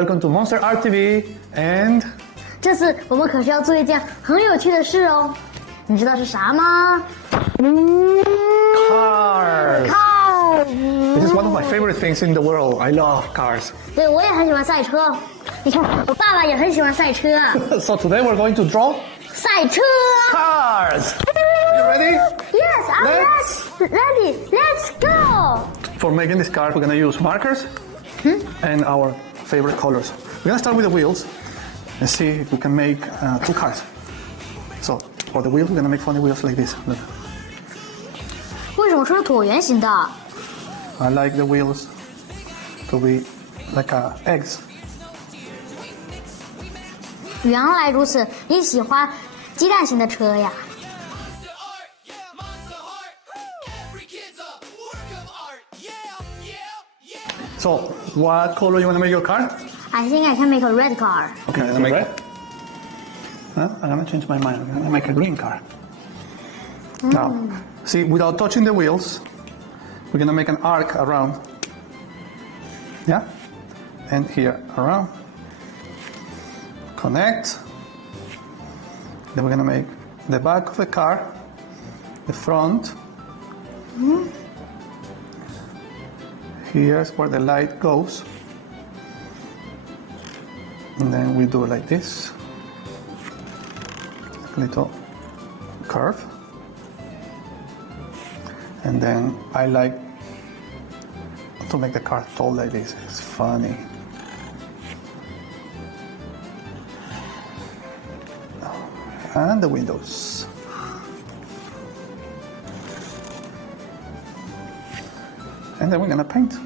welcome to Monster Art TV and 这次我们可是要做一件很有趣的事哦，你知道是啥吗 cars. ？This is one of my favorite things in the world. I love cars. 对，我也很喜欢赛车。你看，我爸爸也很喜欢赛车。So today we're going to draw 赛车。cars. You ready? Yes, I'm ready. Let's go. For making this car, we're gonna use markers and our favorite colors. We're gonna start with the wheels and see if we can make 2 cars. So for the wheels, we're gonna make funny wheels like this. Look. 为什么说是椭圆形的？ I like the wheels to be like eggs. 原来如此，你喜欢鸡蛋型的车呀？ So what color you wanna make your car? I think I can make a red car. Okay, I'm gonna make red. I'm gonna change my mind. I'm gonna make a green car. Now, see, without touching the wheels, we're gonna make an arc around. Yeah? And here, around. Connect. Then we're gonna make the back of the car, the front. Here's where the light goes. And then we do it like this. A little curve. And then I like to make the car tall like this. It's funny. And the windows. And then we're gonna paint.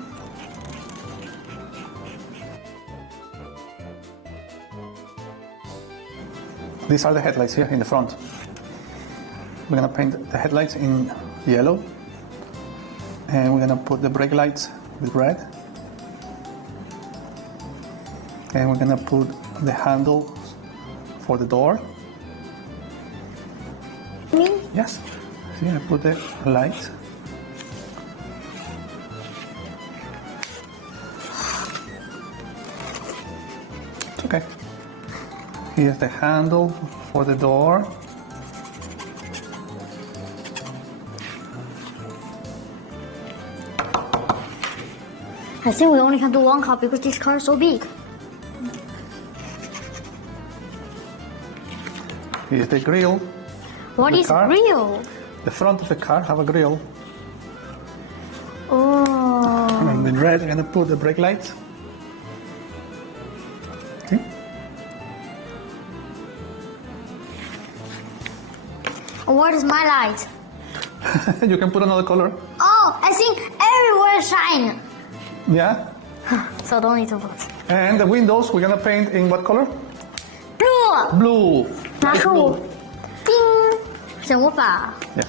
These are the headlights here in the front. We're gonna paint the headlights in yellow. And we're gonna put the brake lights with red. And we're gonna put the handle for the door. Me? Yes. See, I put the lights. It's okay. Here's the handle for the door. I think we only can do one car because this car is so big. Here's the grill. What The is car? real? The front of the car have a grill. Oh. And in red, I'm gonna put the brake lights. See? What is my light? You can put another color. Oh, I think everywhere shine. Yeah. So don't need to put. And the windows, we're gonna paint in what color? Blue. Blue. 拿 It's 出 blue. 冰什么法？ Yeah.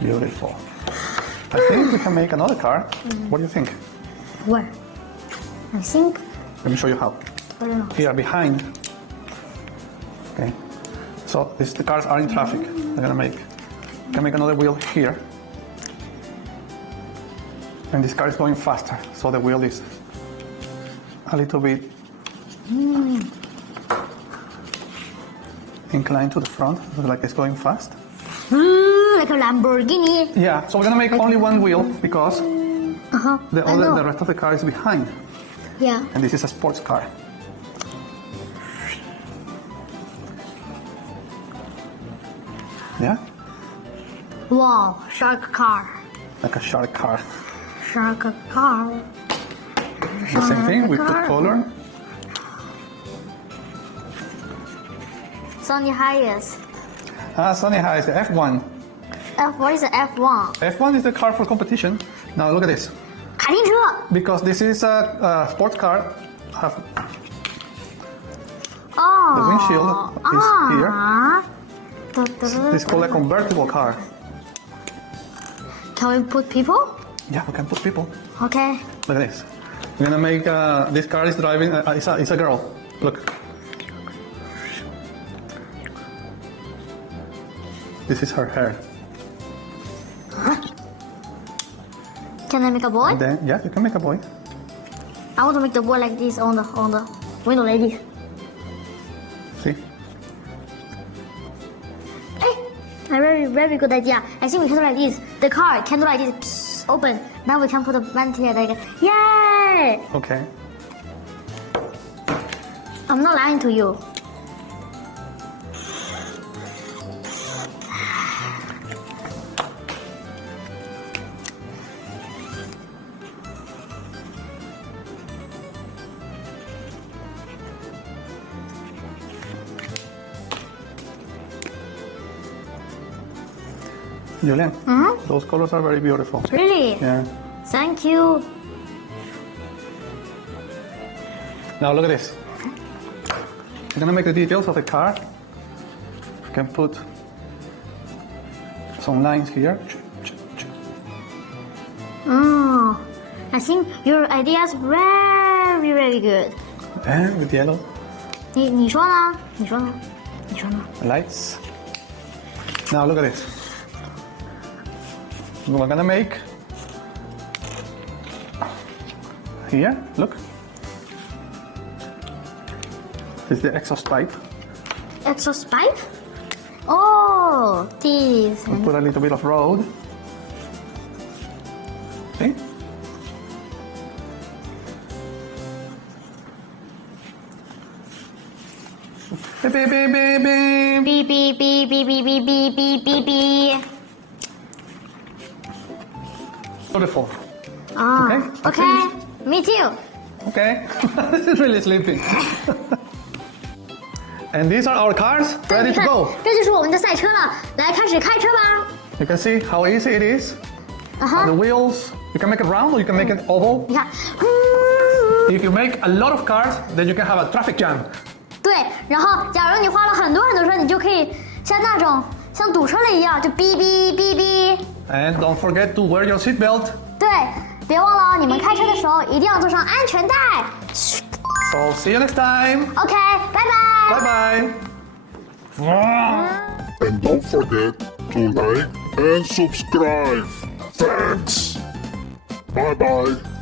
Beautiful. I think we can make another car. What do you think? Where? I think. Let me show you how. I don't know. Here behind. Okay. So the cars are in traffic. I'm gonna can make another wheel here. And this car is going faster, so the wheel is a little bit inclined to the front, looks like it's going fast. Like a Lamborghini. Yeah, so we're gonna make only one wheel because Uh-huh. the I know. rest of the car is behind. Yeah. And this is a sports car. Yeah? Wow, shark car. Like a shark car. Shark car. The same thing, we put color. Sony highest. Sony has the F1. What is the F1? F1 is the car for competition. Now look at this. 卡丁车。 Because this is a sports car, have Oh. the windshield is here. here. It's called a convertible car. Can we put people? Yeah, we can put people. Okay. Look at this. We're gonna make this car is driving. It's a girl. Look. This is her hair. Can I make a boy? And then yeah, you can make a boy. I want to make the board like this on the window like this. See? A very good idea. I think we can do like this. The car can do like this. Psst, open. Now we can put the ventilator like, yay! Okay. I'm not lying to you. Julian, those colors are very beautiful. Really? Yeah. Thank you. Now look at this. We're gonna make the details of the car. We can put some lines here. Oh, I think your idea is very good. And with yellow 你说呢？你说呢？你说呢？ lights. Now look at this. We're gonna make here, look. This is the exhaust pipe. Exhaust pipe? Oh, this. We'll put a little bit of road. See? Beep, beep, beep, beep, beep. Beep beep beep beep beep beep beep beep beep beep. Beautiful. Ah, Okay, okay. Me too. Okay. This is really sleepy. And these are our cars 对， ready 你 to 看 go. 这就是我们的赛车了。来，开始开车吧。 You can see how easy it is. The wheels, you can make it round or you can make it oval. 你看， If you make a lot of cars, then you can have a traffic jam. 对，然后假如你花了很多车，你就可以像那种像堵车了一样，就哔哔哔哔。 And don't forget to wear your seat belt. 对，别忘了哦，你们开车的时候一定要坐上安全带。 So see you next time. OK，拜拜。 Bye bye. And don't forget to like and subscribe. Thanks. Bye bye.